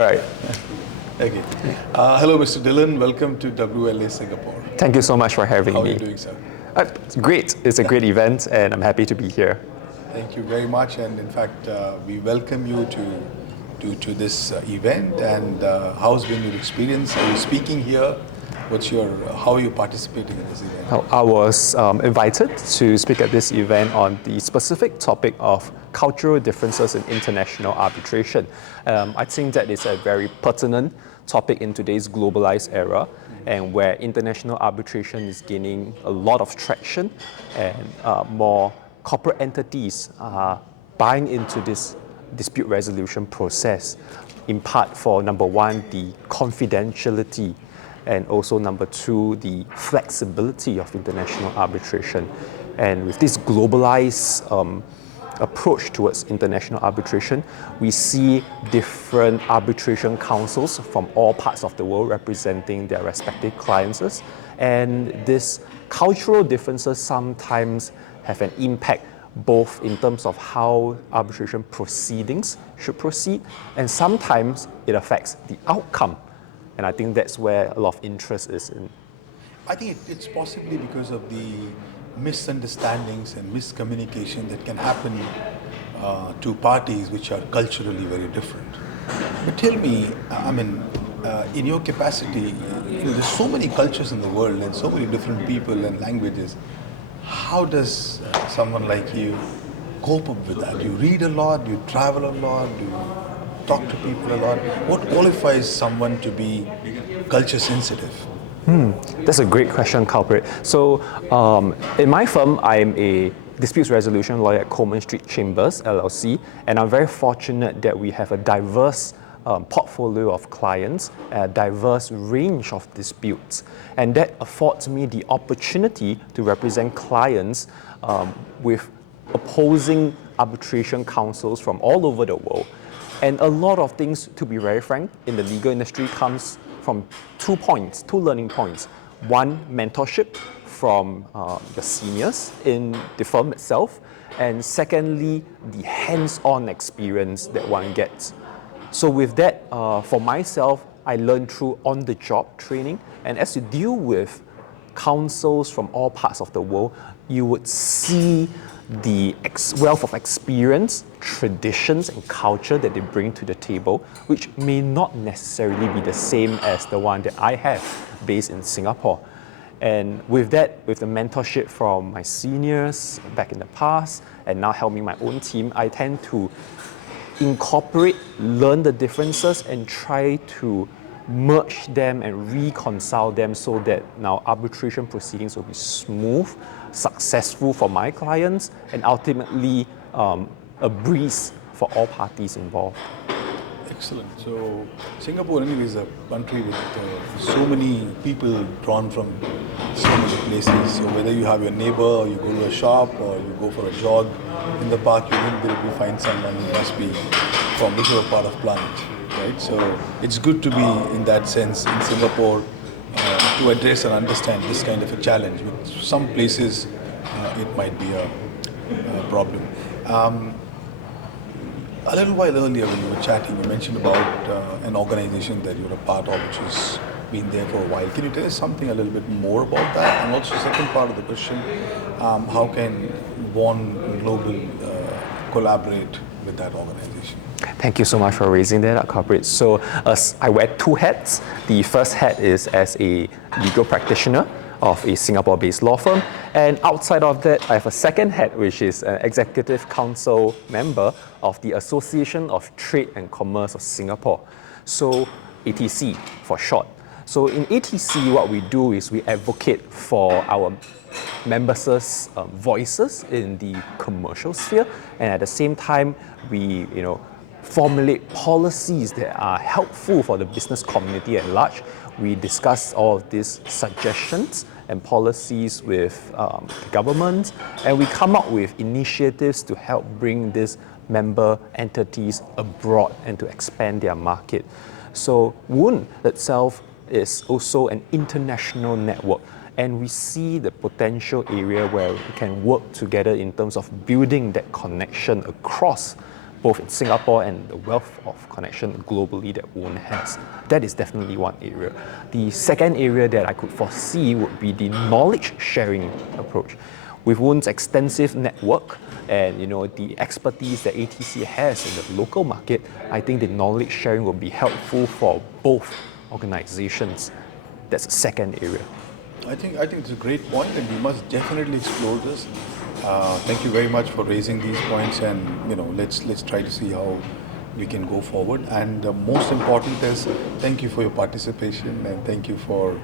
All right. Okay. Hello, Mr. Dillon. Welcome to WLA Singapore. Thank you so much for having me. How are you doing, sir? Great. It's a great event, and I'm happy to be here. Thank you very much. And in fact, we welcome you to this event. And how's been your experience? Are you speaking here? How are you participating in this event? I was invited to speak at this event on the specific topic of cultural differences in international arbitration. I think that is a very pertinent topic in today's globalized era, and where international arbitration is gaining a lot of traction, and more corporate entities are buying into this dispute resolution process, in part for, number one, the confidentiality, and also number two, the flexibility of international arbitration. And with this globalized approach towards international arbitration, we see different arbitration councils from all parts of the world representing their respective clients. And these cultural differences sometimes have an impact both in terms of how arbitration proceedings should proceed, and sometimes it affects the outcome. And I think that's where a lot of interest is in. I think it's possibly because of the misunderstandings and miscommunication that can happen to parties which are culturally very different. But tell me, in your capacity, there's so many cultures in the world and so many different people and languages. How does someone like you cope up with that? Do you read a lot? Do you travel a lot? Do you talk to people a lot? What qualifies someone to be culture sensitive? That's a great question, Culprit. So in my firm, I'm a disputes resolution lawyer at Coleman Street Chambers LLC, and I'm very fortunate that we have a diverse portfolio of clients, a diverse range of disputes, and that affords me the opportunity to represent clients with opposing arbitration counsels from all over the world. And a lot of things, to be very frank, in the legal industry comes from two learning points. One, mentorship from the seniors in the firm itself, and secondly, the hands-on experience that one gets. So with that, for myself, I learned through on-the-job training, and as you deal with counsels from all parts of the world, you would see the wealth of experience, traditions, and culture that they bring to the table, which may not necessarily be the same as the one that I have based in Singapore. And with that, with the mentorship from my seniors back in the past, and now helping my own team, I tend to incorporate, learn the differences, and try to merge them and reconcile them so that now arbitration proceedings will be smooth, successful for my clients, and ultimately a breeze for all parties involved. Excellent. So Singapore anyway is a country with so many people drawn from so many places. So whether you have your neighbor, or you go to a shop, or you go for a jog in the park, you immediately find someone who must be from whichever part of planet, right? So it's good to be in that sense in Singapore to address and understand this kind of a challenge. With some places, it might be a problem. A little while earlier when you were chatting, you mentioned about an organization that you're a part of, which has been there for a while. Can you tell us something a little bit more about that? And also, second part of the question, how can one global collaborate with that organization? Thank you so much for raising that up, Corporate. So I wear two hats. The first hat is as a legal practitioner of a Singapore-based law firm, and outside of that, I have a second hat, which is an executive council member of the Association of Trade and Commerce of Singapore, so ATC for short. So in ATC, what we do is we advocate for our members' voices in the commercial sphere, and at the same time, we formulate policies that are helpful for the business community at large. We discuss all of these suggestions and policies with the government, and we come up with initiatives to help bring these member entities abroad and to expand their market. So WOUND itself is also an international network, and we see the potential area where we can work together in terms of building that connection across both in Singapore and the wealth of connection globally that WOUND has. That is definitely one area. The second area that I could foresee would be the knowledge sharing approach. With WOUND's extensive network and the expertise that ATC has in the local market, I think the knowledge sharing will be helpful for both organizations. That's the second area. I think it's a great point, and we must definitely explore this. Thank you very much for raising these points, and let's try to see how we can go forward. And most important is thank you for your participation, and thank you for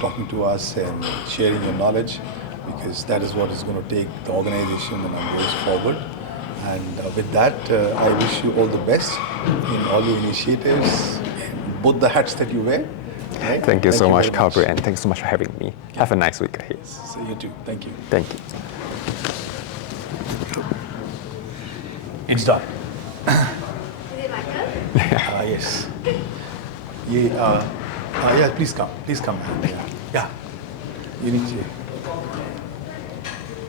talking to us and sharing your knowledge, because that is what is going to take the organization and our goals forward. And with that, I wish you all the best in all your initiatives, in both the hats that you wear. Right? Thank you so much, Calvary, and thanks so much for having me. Have a nice week ahead. So you too. Thank you. Thank you. It's done. Is it my turn? Yes. Yeah, please come. Yeah. You need to.